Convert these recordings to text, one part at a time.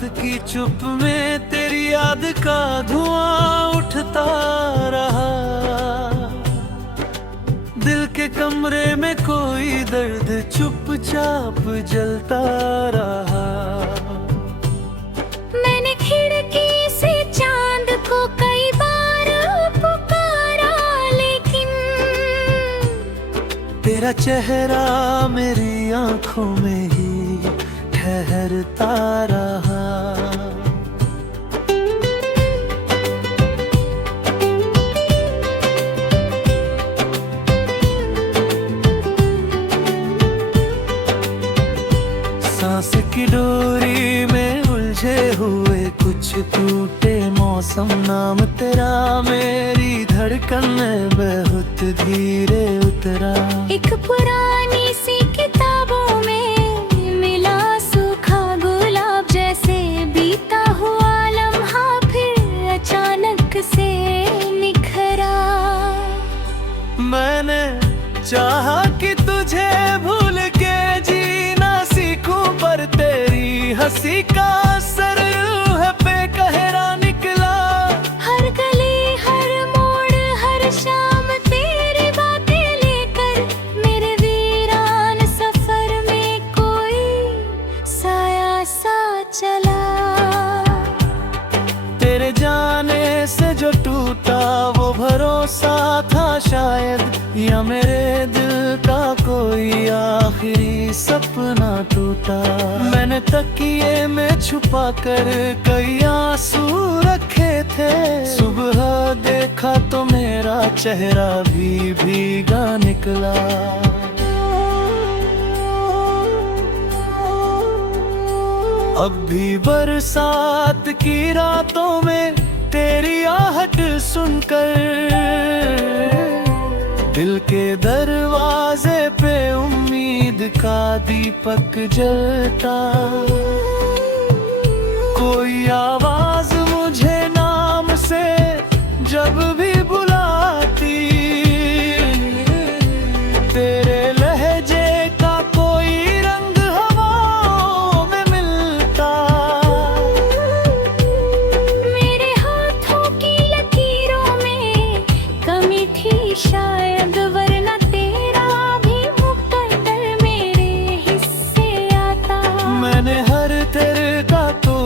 रात की चुप में तेरी याद का धुआं उठता रहा। दिल के कमरे में कोई दर्द चुपचाप जलता रहा। मैंने खिड़की से चांद को कई बार पुकारा, लेकिन तेरा चेहरा मेरी आंखों में ही ठहरता रहा। सांस की डोरी में उलझे हुए कुछ टूटे मौसम, नाम तेरा मेरी धड़कन में बहुत धीरे उतरा। एक पुरानी सी किताबों में मिला सूखा गुलाब, जैसे बीता हुआ लम्हा फिर अचानक से निखरा। मैंने चाहा कि तुझे भूल के जीना सीखूं, पर तेरी हंसी का असर रूह पे गहरा निकला। हर गली हर मोड़ हर शाम तेरी बातें लेकर मेरे वीरान सफर में कोई साया सा चला। तेरे जाने से जो टूटा वो भरोसा था शायद, या मेरे दिल का कोई आखिरी सपना टूटा। मैंने तकिए में छुपा कर कई आंसू रखे थे, सुबह देखा तो मेरा चेहरा भी भीगा निकला। अब भी बरसात की रातों में तेरी आहट सुनकर दिल के दरवाजे पे उम्मीद का दीपक जलता। कोई आवाज मुझे नाम से जब भी बुलाती, तेरे लहजे का कोई रंग हवाओं में मिलता। मेरे हाथों की लकीरों में कमी थी शायद, वरना तेरा भी मुकद्दर मेरे हिस्से आता। मैंने हर तेरे का तो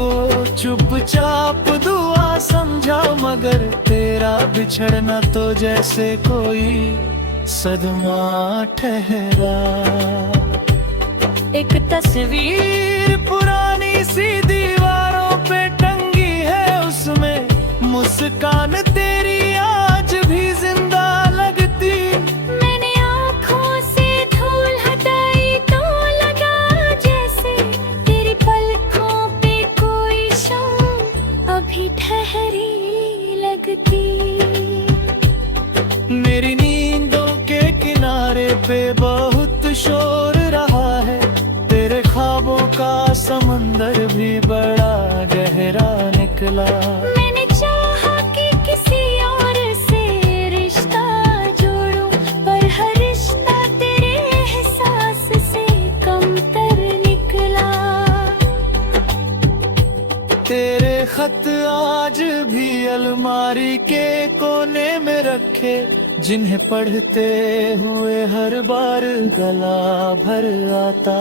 चुपचाप दुआ समझा, मगर तेरा बिछड़ना तो जैसे कोई सदमा ठहरा। एक तस्वीर पुरानी सी दीवारों पे टंगी है, उसमें मुस्कान तेरी आज भी जिंदा लगती। मैंने आँखों से धूल हटाई तो लगा जैसे तेरी पलकों पे कोई शम्म अभी ठहरी लगती। मेरी नींदों के किनारे पे बहुत शोर रहा है, तेरे ख्वाबों का समंदर भी बड़ा गहरा निकला। मैंने चाहा कि किसी और से रिश्ता जोड़ूं, पर हर रिश्ता तेरे एहसास से कमतर निकला। तेरे खत आज भी अलमारी के कोने में रखे, जिन्हें पढ़ते हुए हर बार गला भर आता।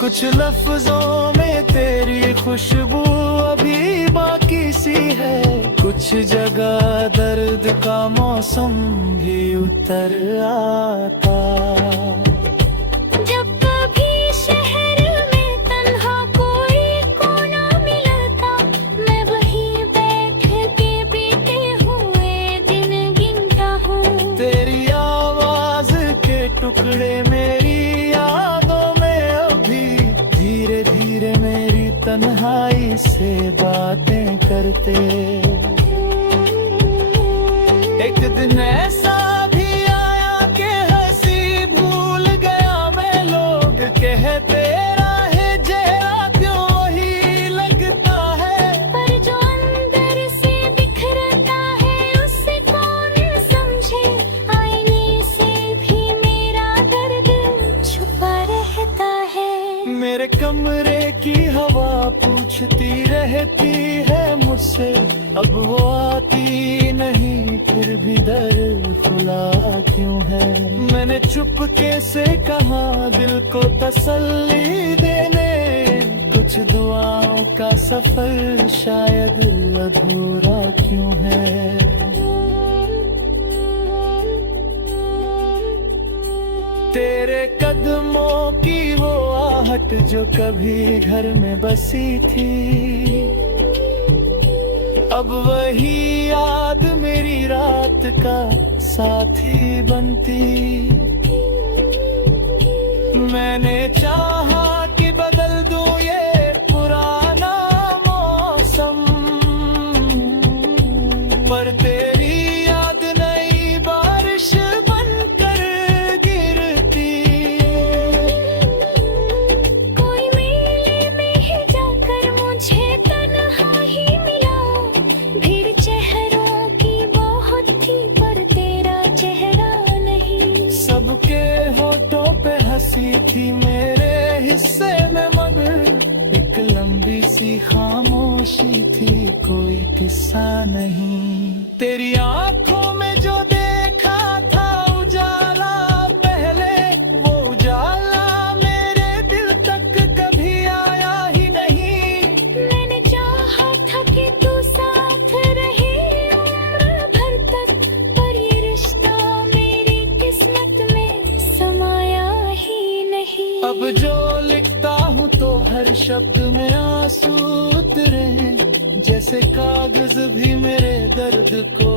कुछ लफ्जों में तेरी खुशबू अभी बाकी सी है, कुछ जगह दर्द का मौसम भी उतर आता। जब कभी शहर में तन्हा कोई कोना मिलता, मैं वहीं बैठ के बीते हुए दिन गिनता हूँ। तेरी आवाज के टुकड़े मेरी यादों में अभी धीरे धीरे मेरी तन्हाई से बातें करते। एक दिन ऐसा भी आया कि हंसी भूल गया मैं, लोग कहते राहे जरा क्यों ही लगता है। पर जो अंदर से बिखरता है उसे कौन समझे, आईने से भी मेरा दर्द छुपा रहता है। मेरे कमरे की हवा पूछ पूछती रहती है मुझसे, अब वो आती नहीं फिर भी दर खुला क्यों है। मैंने चुपके से कहा दिल को तसल्ली देने, कुछ दुआओं का सफर शायद अधूरा क्यों है। तेरे कदमों की वो आहट जो कभी घर में बसी थी, अब वही याद मेरी रात का साथी बनती। मैंने चाहा कि बदल दूं ये पुराना मौसम, पर तेरी याद नई बारिश बनकर गिरती। कोई मेले में ही जाकर मुझे तन्हा ही मिला, भीड़ चेहरों की बहुत थी पर तेरा चेहरा नहीं। सबके होठों पे हंसी थी, मेरे हिस्से में मगर एक लंबी सी खामोशी थी, कोई किस्सा नहीं। तेरी आंखों में जो देखा था उजाला पहले, वो उजाला मेरे दिल तक कभी आया ही नहीं। मैंने चाहा था कि तू साथ रहे उम्र भर तक, पर ये रिश्ता मेरी किस्मत में समाया ही नहीं। अब जो लिखता हूँ तो हर शब्द में आंसू उतरे, जैसे कागज भी मेरे दर्द को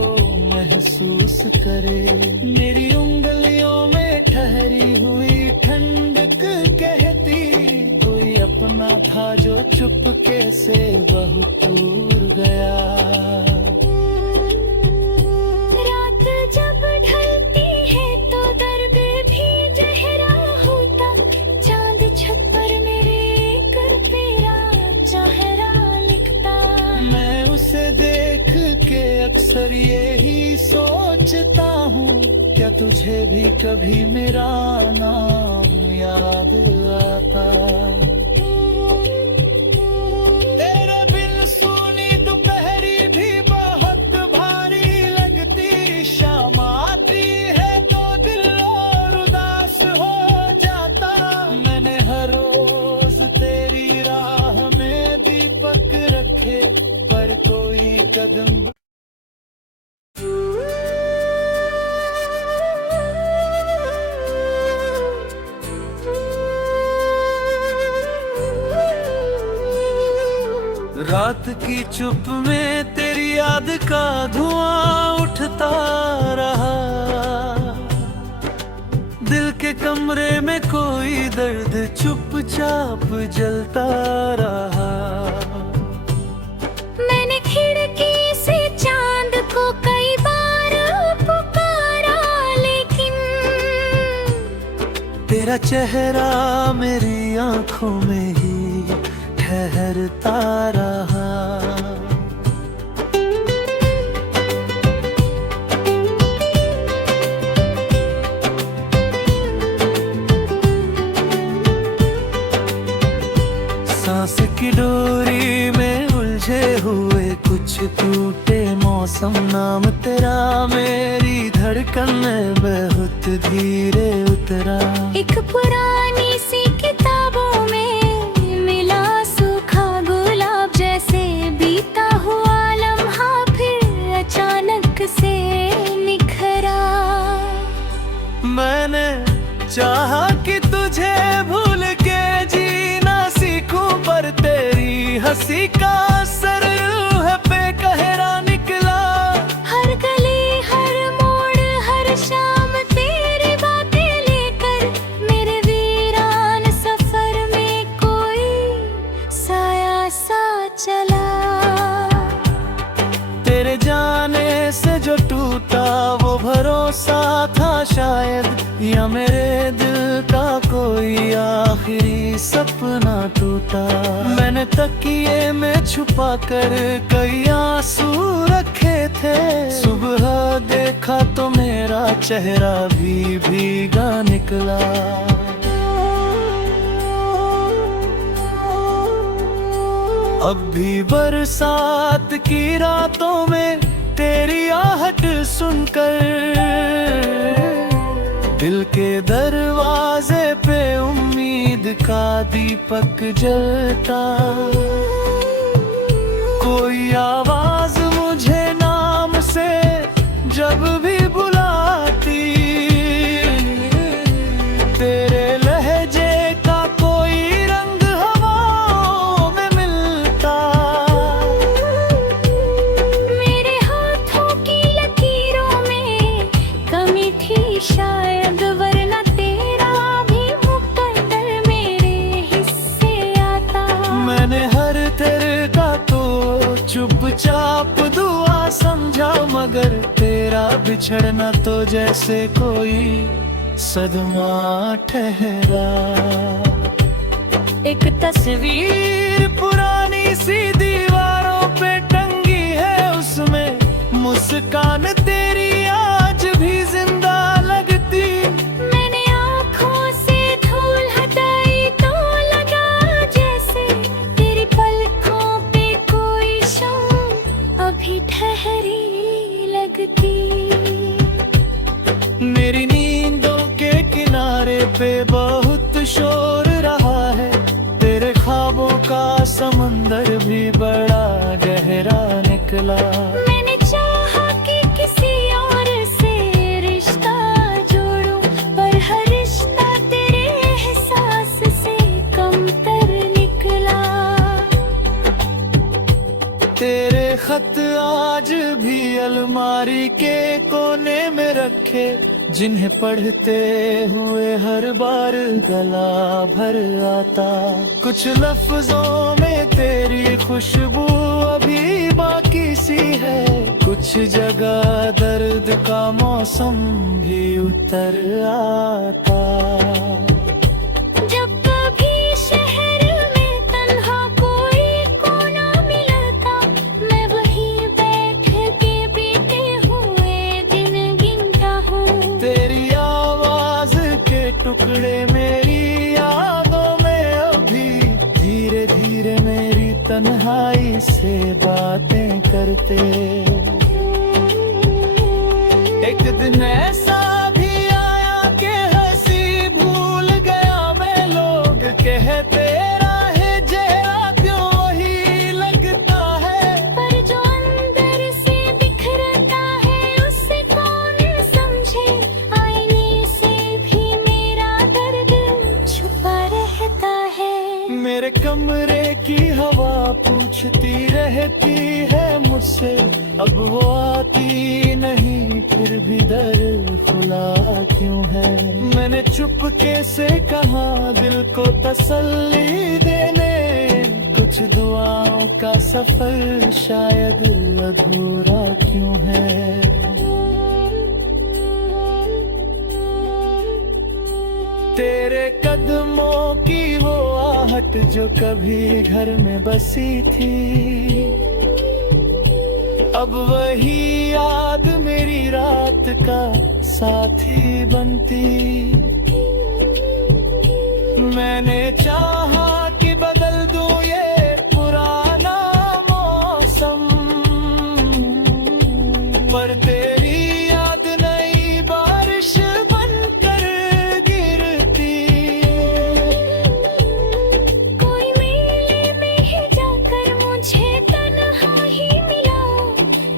महसूस करे। मेरी उंगलियों में ठहरी हुई ठंडक कहती, कोई अपना था जो चुपके से बहुत दूर गया। रात जब ढलती है तो दर्द भी गहरा होता, चांद छत पर मेरे कर तेरा चेहरा लिखता। मैं उसे देख के अक्सर यही सोचता हूँ, क्या तुझे भी कभी मेरा नाम याद आता। तेरे बिन सूनी दोपहरी भी बहुत भारी लगती, शाम आती है तो दिल और उदास हो जाता। मैंने हर रोज तेरी राह में दीपक रखे, पर कोई कदम रात की चुप में तेरी याद का धुआं उठता रहा, दिल के कमरे में कोई दर्द चुपचाप जलता रहा। मैंने खिड़की से चांद को कई बार पुकारा, लेकिन तेरा चेहरा मेरी आंखों में ही ठहरता रहा। सांस की डोरी में उलझे हुए कुछ टूटे मौसम, नाम तेरा मेरी धड़कन में बहुत धीरे उतरा। एक पुरानी सी किताबों में मिला सूखा गुलाब, जैसे बीता हुआ लम्हा फिर अचानक से निखरा। मैंने चाहा कि तुझे भूल के जीना सीखूं, पर तेरी हंसी का असर रूह पे गहरा निकला। हर गली हर मोड़ हर शाम तेरी बातें लेकर, मेरे वीरान सफर में कोई साया सा चला। तेरे जाने से जो टूटा वो भरोसा था शायद, या मेरे दिल का कोई आखिरी सपना टूटा। मैंने तकिए में छुपा कर कई आंसू रखे थे, सुबह देखा तो मेरा चेहरा भी भीगा निकला। अब भी बरसात की रातों में तेरी आहट सुनकर दिल के दरवाजे पे उम्मीद का दीपक जलता। कोई आवाज मुझे नाम से जब भी बुलाती, तेरे लहजे का कोई रंग हवाओं में मिलता। मेरे हाथों की लकीरों में कमी थी शायद, वरना तेरा भी मुकद्दर मेरे हिस्से आता। मैंने हर तेरे का तो चुपचाप दुआ समझा, मगर तेरा बिछड़ना तो जैसे कोई सदमा ठहरा। एक तस्वीर पुरानी सी दीवारों पे टंगी है, उसमें मुस्कान तेरी आज भी जिंदा लगती। मैंने आँखों से धूल हटाई तो लगा जैसे तेरी पलकों पे कोई शम्म अभी ठहरी लगती। मेरी नींदों के किनारे पे बहुत शोर रहा है, तेरे ख्वाबों का समंदर भी बड़ा गहरा निकला। मैंने चाहा कि किसी और से रिश्ता जोड़ूं, पर हर रिश्ता तेरे एहसास से कमतर निकला। तेरे खत आज भी अलमारी के कोने में रखे, जिन्हें पढ़ते हुए हर बार गला भर आता। कुछ लफ्जों में तेरी खुशबू अभी बाकी सी है, कुछ जगह दर्द का मौसम भी उतर आता। जब कभी शहर में तन्हा कोई कोना मिलता, मैं वहीं बैठ के बीते हुए दिन गिनता हूँ। तेरी आवाज के टुकड़े मेरी यादों में अभी धीरे धीरे मेरी तन्हाई से बातें करते। एक दिन ऐसा भी आया कि हंसी भूल गया मैं, लोग कहते राहे चेहरा क्यों वही लगता है। पर जो अंदर से बिखरता है उसे कौन समझे, आईने से भी मेरा दर्द छुपा रहता है। मेरे कमरे की हवा पूछती रहती है मुझसे, अब वो आती नहीं फिर भी दर खुला क्यों है। मैंने चुपके से कहा दिल को तसल्ली देने, कुछ दुआओं का सफर शायद अधूरा क्यों है। तेरे कदमों की वो आहट जो कभी घर में बसी थी, अब वही याद मेरी रात का साथी बनती। मैंने चाहा कि बदल दूं ये पुराना मौसम, पर तेरी याद नई बारिश बनकर गिरती। कोई मेले में ही जाकर मुझे तन्हा ही मिला,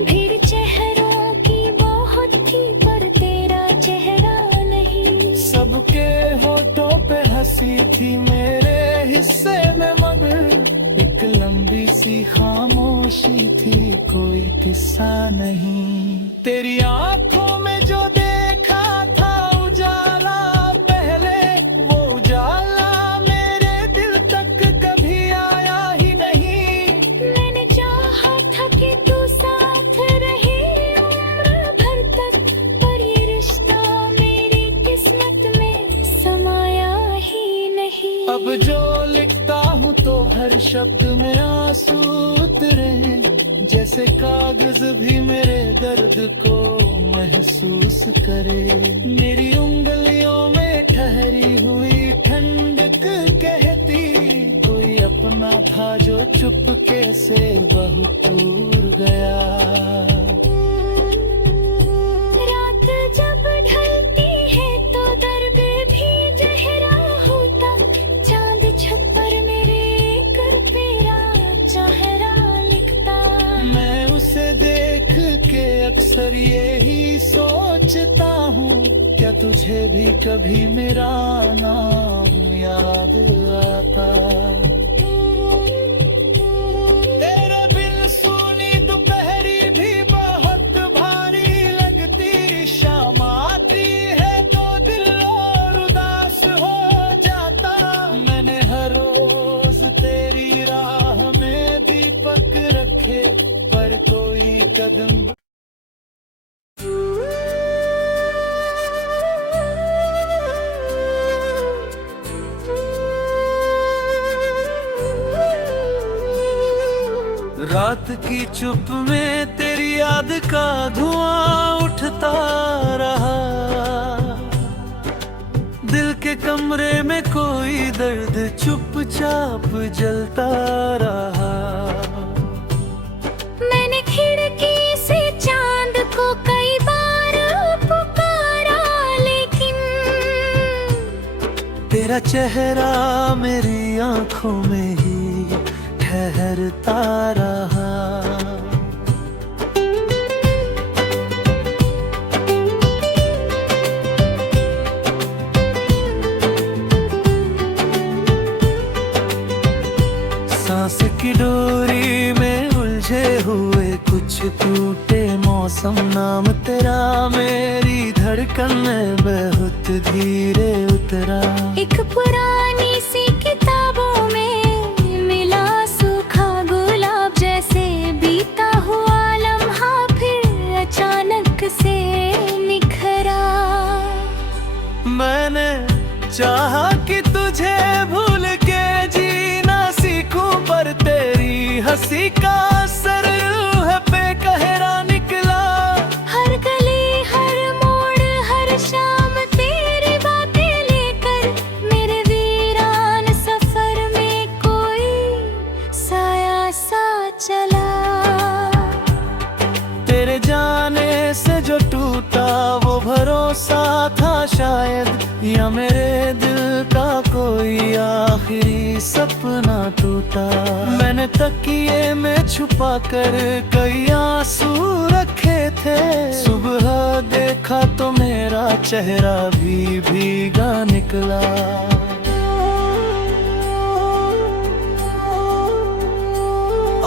भीड़ चेहरों की बहुत थी पर तेरा चेहरा नहीं। सबके होठों पे हंसी थी मेरे हिस्से में, मगर एक लंबी सी खामोशी थी, कोई किस्सा नहीं। तेरी आंखों में जो देखा था उजाला पहले, वो उजाला मेरे दिल तक कभी आया ही नहीं। मैंने चाहा था कि तू साथ रहे उम्र भर तक, पर ये रिश्ता मेरी किस्मत में समाया ही नहीं। अब जो लिखता हूँ तो हर शब्द में आंसू उतरे, जैसे कागज भी मेरे दर्द को महसूस करे। मेरी उंगलियों में ठहरी हुई ठंडक कहती कोई अपना सपना था जो चुपके से बहुत दूर गया। रात जब ढलती है तो दर्द भी गहरा होता, चांद छत पर मेरे कर मेरा चेहरा लिखता। मैं उसे देख के अक्सर यही सोचता हूँ, क्या तुझे भी कभी मेरा नाम याद आता। तेरे बिन सूनी दोपहरी भी बहुत भारी लगती, शाम आती है तो दिल और उदास हो जाता। मैंने हर रोज तेरी राह में दीपक रखे, पर कोई कदम रात की चुप में तेरी याद का धुआं उठता रहा। दिल के कमरे में कोई दर्द चुपचाप जलता रहा। मैंने खिड़की से चांद को कई बार पुकारा, लेकिन तेरा चेहरा मेरी आंखों में ही ठहरता रहा। सांस की डोरी में उलझे हुए कुछ टूटे मौसम, नाम तेरा मेरी धड़कन में बहुत धीरे उतरा। एक पुरानी सी किताबों में मिला सूखा गुलाब, जैसे बीता हुआ लम्हा फिर अचानक से निखरा। मैंने चाहा कि तुझे भूल के जीना सीखूं, पर तेरी हंसी का असर रूह पे गहरा निकला। हर गली हर मोड़ हर शाम तेरी बातें लेकर, मेरे वीरान सफर में कोई साया सा चला। तेरे जाने से जो टूटा वो भरोसा था शायद, या मेरे दिल का कोई आखिरी सपना टूटा। मैंने तकिए में छुपा कर कई आंसू रखे थे, सुबह देखा तो मेरा चेहरा भी भीगा निकला।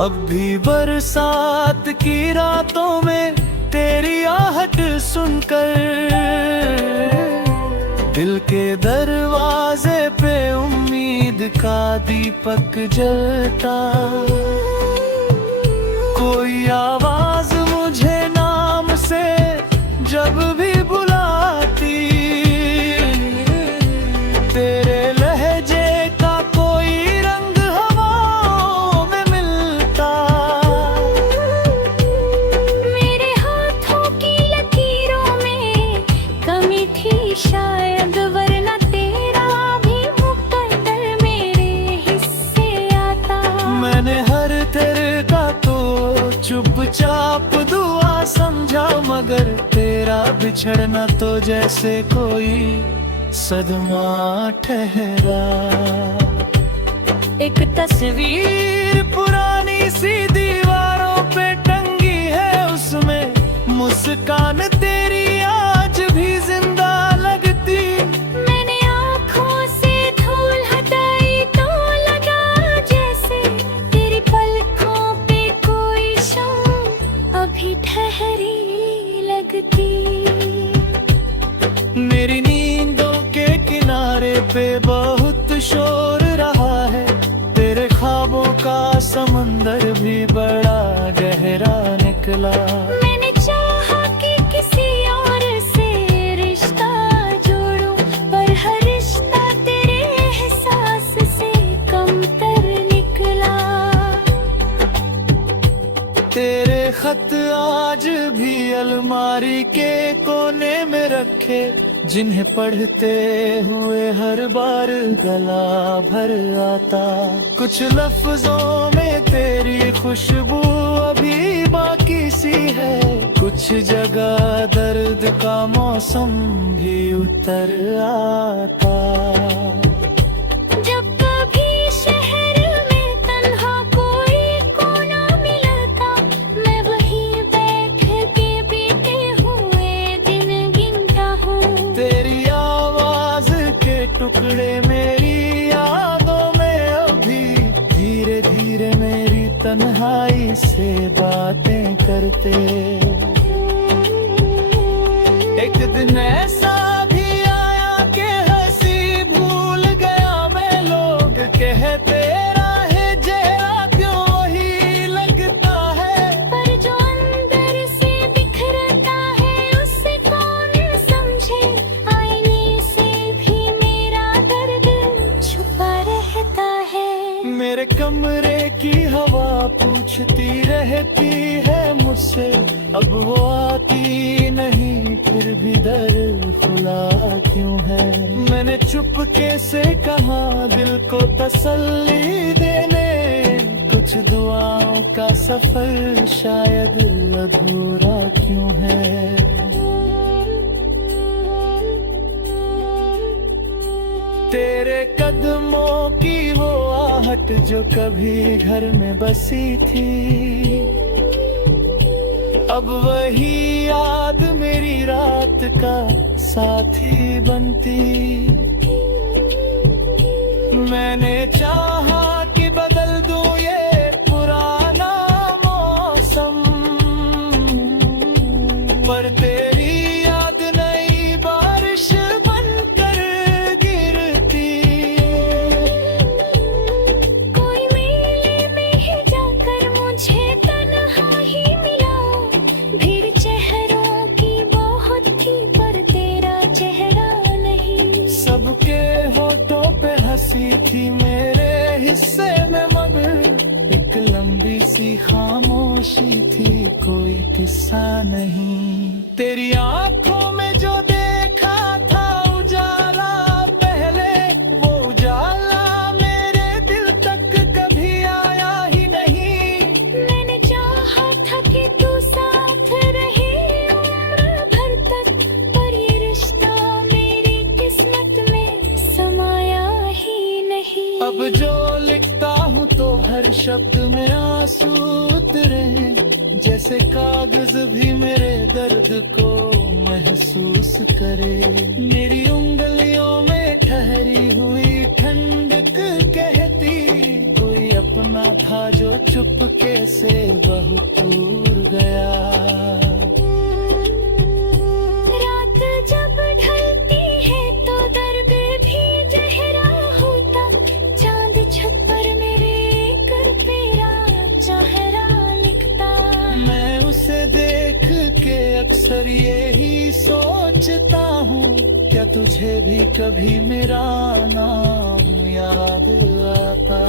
अब भी बरसात की रातों में तेरी आहट सुनकर, दिल के दरवाजे पे उम्मीद का दीपक जलता। कोई आवाज मुझे नाम से जब भी बुलाती, तेरे लहजे का कोई रंग हवाओं में मिलता। मेरे हाथों की लकीरों में कमी थी शायद, वरना तेरा भी मुकद्दर मेरे हिस्से आता। मैंने हर तेरे का तो चुपचाप दुआ समझा, मगर तेरा बिछड़ना तो जैसे कोई सदमा ठहरा। एक तस्वीर पुरानी सी दीवारों पे टंगी है, उसमें मुस्कान तेरी आज भी जिंदा लगती। मैंने आँखों से धूल हटाई तो लगा जैसे तेरी पलकों पे कोई शम्म अभी ठहरी लगती। मेरी नींदों के किनारे पे बहुत शोर रहा है, तेरे ख्वाबों का समंदर भी बड़ा गहरा निकला। मैंने चाहा कि किसी और से रिश्ता जोड़ूं, पर हर रिश्ता तेरे एहसास से कमतर निकला। तेरे खत आज भी अलमारी के कोने में रखे, जिन्हें पढ़ते हुए हर बार गला भर आता। कुछ लफ्जों में तेरी खुशबू अभी बाकी सी है, कुछ जगह दर्द का मौसम भी उतर आता। जब कभी शहर में तन्हा कोई कोना मिलता, मैं वहीं बैठ के बीते हुए दिन गिनता हूँ। तेरी आवाज के टुकड़े मेरी यादों में अभी धीरे धीरे मेरी तन्हाई से बातें करते। एक दिन ऐसा भी आया कि हंसी भूल गया मैं, लोग कहते राहे चेहरा क्यों वही लगता है। पर जो अंदर से बिखरता है उसे कौन समझे, आईने से भी मेरा दर्द छुपा रहता है। मेरे कमरे की हवा पूछती रहती है मुझसे, अब वो आती नहीं फिर भी दर खुला क्यों है। मैंने चुपके से कहा दिल को तसल्ली देने, कुछ दुआओं का सफर शायद अधूरा क्यों है। तेरे कदमों की वो आहट जो कभी घर में बसी थी, अब वही याद मेरी रात का साथी बनती। मैंने चाहा कि बदल दूं ये पुराना मौसम, पर तेरी याद नई बारिश बनकर गिरती। कोई मेले में ही जाकर मुझे तन्हा ही मिला, भीड़ चेहरों की बहुत थी पर तेरा चेहरा नहीं। सबके होठों पे हंसी थी मेरे हिस्से में मगर एक लंबी सी खामोशी थी, कोई किस्सा नहीं। तेरी आंखों में जो देखा था उजाला पहले, वो उजाला मेरे दिल तक कभी आया ही नहीं। मैंने चाहा था कि तू साथ रहे उम्र भर तक, पर ये रिश्ता मेरी किस्मत में समाया ही नहीं। अब जो लिखता हूँ तो हर शब्द में आंसू उतरे, जैसे कागज भी मेरे दर्द को महसूस करे। मेरी उंगलियों में ठहरी हुई ठंडक कहती, कोई अपना था जो चुपके से बहुत दूर गया। रात जब ढलती है तो दर्द भी गहरा होता, चांद छत पर मेरे कर तेरा चेहरा लिखता। मैं उसे देख के अक्सर यही सोचता हूँ, क्या तुझे भी कभी मेरा नाम याद आता।